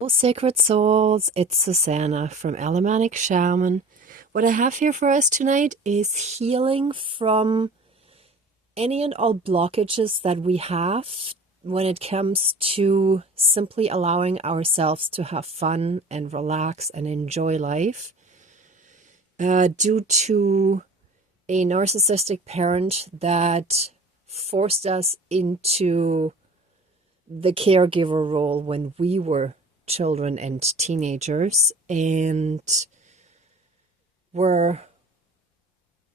Oh, sacred souls, it's Susanna from Alamanic Shaman. What I have here for us tonight is healing from any and all blockages that we have when it comes to simply allowing ourselves to have fun and relax and enjoy life due to a narcissistic parent that forced us into the caregiver role when we were children and teenagers, and where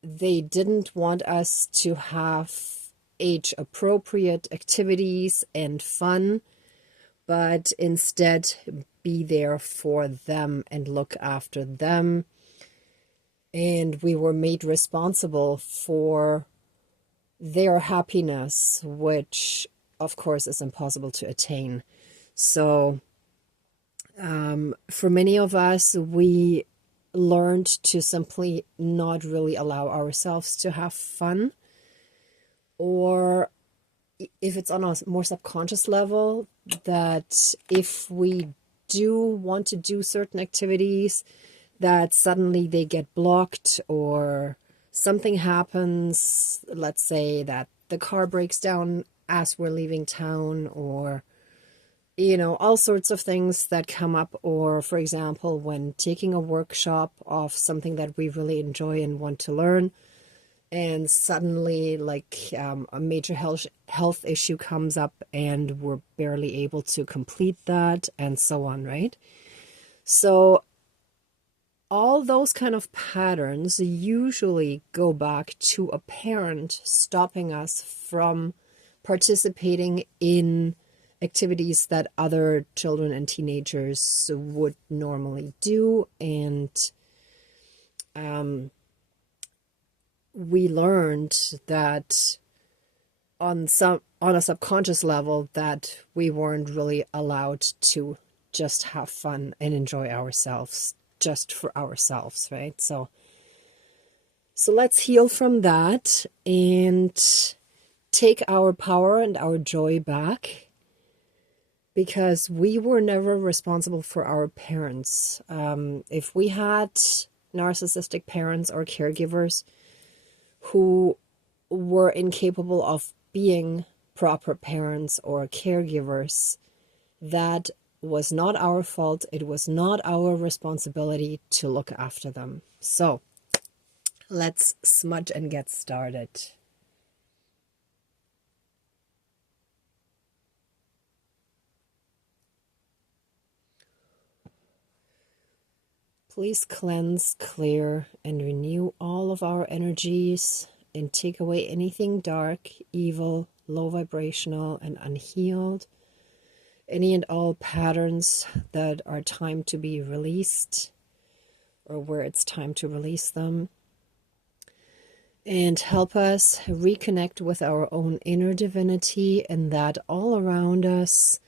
they didn't want us to have age appropriate activities and fun, but instead be there for them and look after them. And we were made responsible for their happiness, which of course is impossible to attain. So for many of us, we learned to simply not really allow ourselves to have fun, or if it's on a more subconscious level, that if we do want to do certain activities, that suddenly they get blocked, or something happens. Let's say that the car breaks down as we're leaving town, or all sorts of things that come up. Or, for example, when taking a workshop of something that we really enjoy and want to learn, and suddenly a major health issue comes up and we're barely able to complete that, and so on, right? So all those kind of patterns usually go back to a parent stopping us from participating in activities that other children and teenagers would normally do. And we learned that on a subconscious level that we weren't really allowed to just have fun and enjoy ourselves just for ourselves, right? So let's heal from that and take our power and our joy back, because we were never responsible for our parents. If we had narcissistic parents or caregivers who were incapable of being proper parents or caregivers, that was not our fault. It was not our responsibility to look after them. So let's smudge and get started. Please cleanse, clear, and renew all of our energies and take away anything dark, evil, low vibrational, and unhealed. Any and all patterns that are time to be released, or where it's time to release them. And help us reconnect with our own inner divinity and that all around us,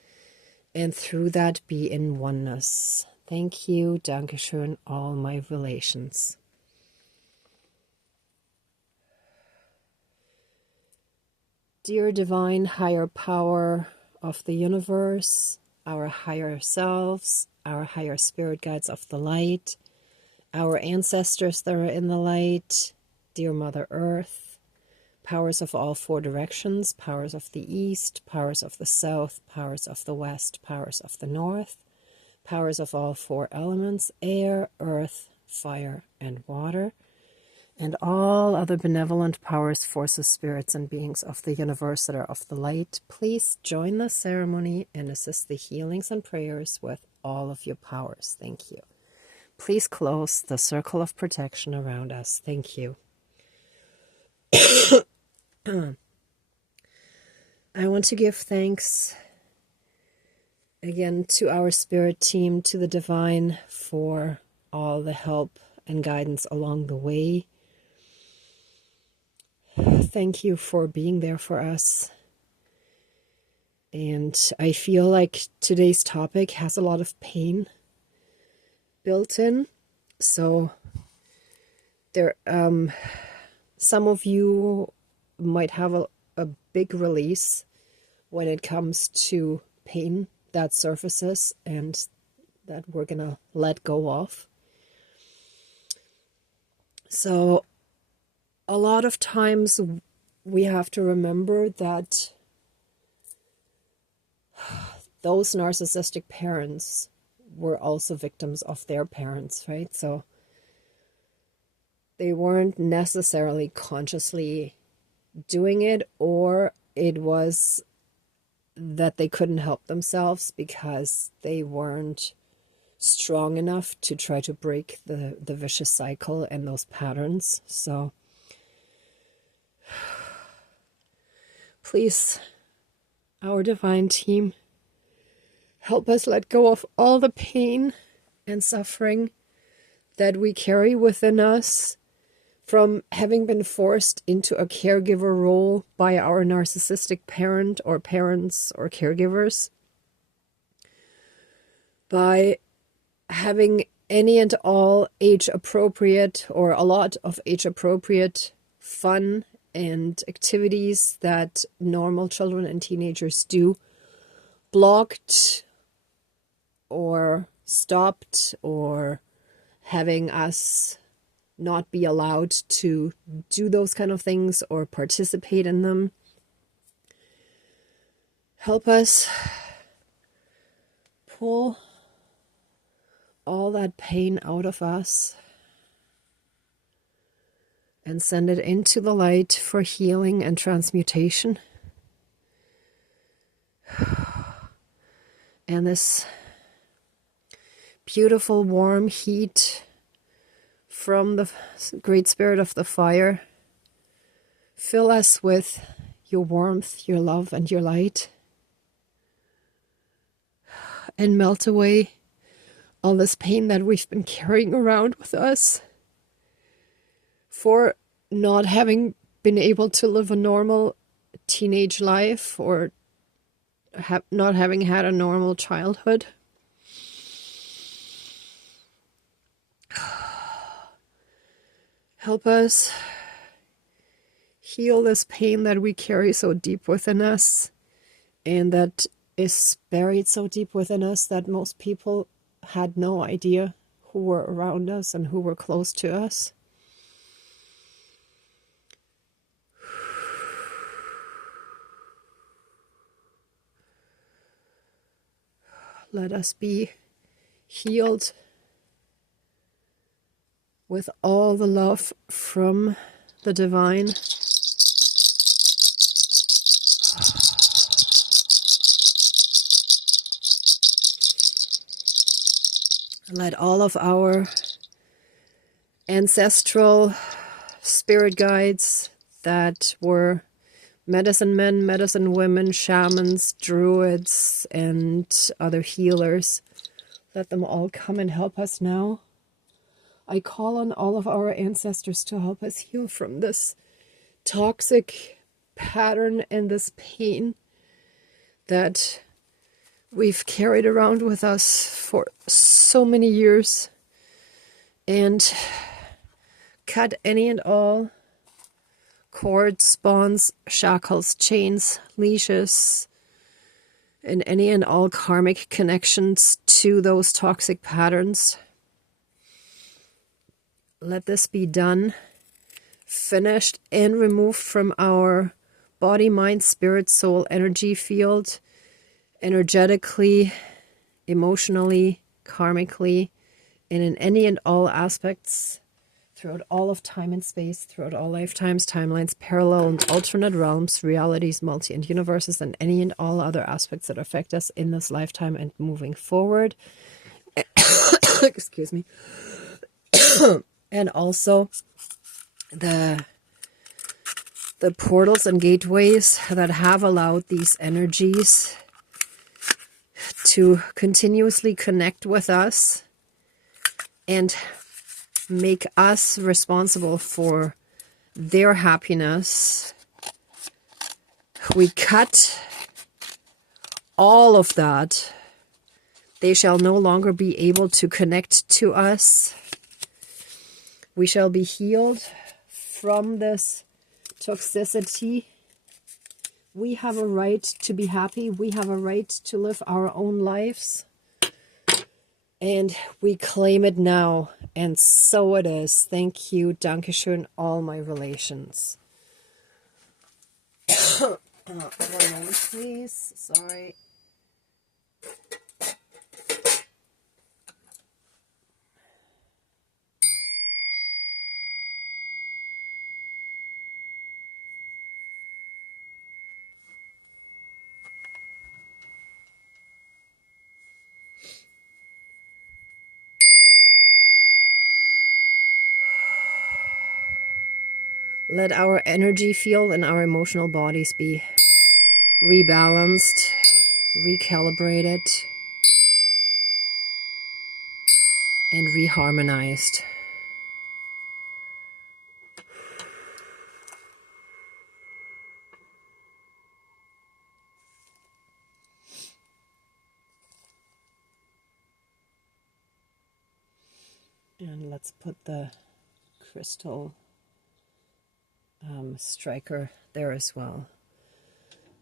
and through that be in oneness. Thank you, Dankeschön, all my relations. Dear divine higher power of the universe, our higher selves, our higher spirit guides of the light, our ancestors that are in the light, dear Mother Earth, powers of all four directions, powers of the east, powers of the south, powers of the west, powers of the north, powers of all four elements, air, earth, fire, and water, and all other benevolent powers, forces, spirits, and beings of the universe that are of the light, please join the ceremony and assist the healings and prayers with all of your powers. Thank you. Please close the circle of protection around us. Thank you. I want to give thanks again to our spirit team, to the divine, for all the help and guidance along the way. Thank you for being there for us. And I feel like today's topic has a lot of pain built in. So there, some of you might have a big release when it comes to pain that surfaces, and that we're gonna let go of. So a lot of times we have to remember that those narcissistic parents were also victims of their parents, right? So they weren't necessarily consciously doing it, or it was that they couldn't help themselves because they weren't strong enough to try to break the vicious cycle and those patterns. So please, our divine team, help us let go of all the pain and suffering that we carry within us from having been forced into a caregiver role by our narcissistic parent or parents or caregivers, by having any and all age-appropriate or a lot of age-appropriate fun and activities that normal children and teenagers do blocked or stopped, or having us not be allowed to do those kind of things or participate in them. Help us pull all that pain out of us and send it into the light for healing and transmutation. And this beautiful warm heat from the Great Spirit of the Fire, fill us with your warmth, your love, and your light, and melt away all this pain that we've been carrying around with us for not having been able to live a normal teenage life, or not having had a normal childhood. Help us heal this pain that we carry so deep within us, and that is buried so deep within us that most people had no idea who were around us and who were close to us. Let us be healed with all the love from the divine. Let all of our ancestral spirit guides that were medicine men, medicine women, shamans, druids, and other healers, let them all come and help us now. I call on all of our ancestors to help us heal from this toxic pattern and this pain that we've carried around with us for so many years, and cut any and all cords, bonds, shackles, chains, leashes, and any and all karmic connections to those toxic patterns. Let this be done, finished, and removed from our body, mind, spirit, soul, energy field, energetically, emotionally, karmically, and in any and all aspects throughout all of time and space, throughout all lifetimes, timelines, parallel and alternate realms, realities, multi and universes, and any and all other aspects that affect us in this lifetime and moving forward. Excuse me. And also the portals and gateways that have allowed these energies to continuously connect with us and make us responsible for their happiness. We cut all of that. They shall no longer be able to connect to us. We shall be healed from this toxicity. We have a right to be happy. We have a right to live our own lives. And we claim it now. And so it is. Thank you. Dankeschön, all my relations. One moment, please. Sorry. Let our energy field and our emotional bodies be rebalanced, recalibrated, and reharmonized. And let's put the crystal striker there as well.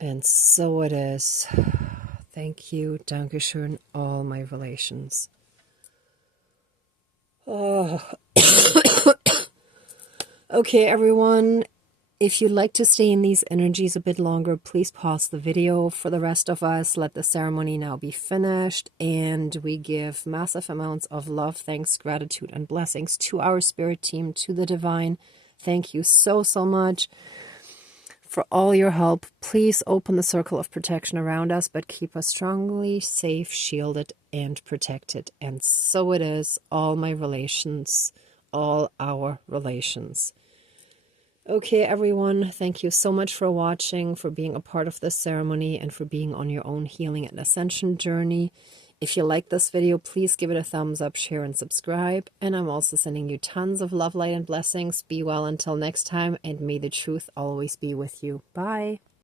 And so it is. Thank you. Dankeschön, all my relations. Oh. Okay, everyone. If you'd like to stay in these energies a bit longer, please pause the video. For the rest of us, let the ceremony now be finished. And we give massive amounts of love, thanks, gratitude, and blessings to our spirit team, to the divine. Thank you so, so much for all your help. Please open the circle of protection around us, but keep us strongly safe, shielded, and protected. And so it is, all my relations, all our relations. Okay, everyone, thank you so much for watching, for being a part of this ceremony, and for being on your own healing and ascension journey. If you like this video, please give it a thumbs up, share, and subscribe. And I'm also sending you tons of love, light, and blessings. Be well until next time, and may the truth always be with you. Bye.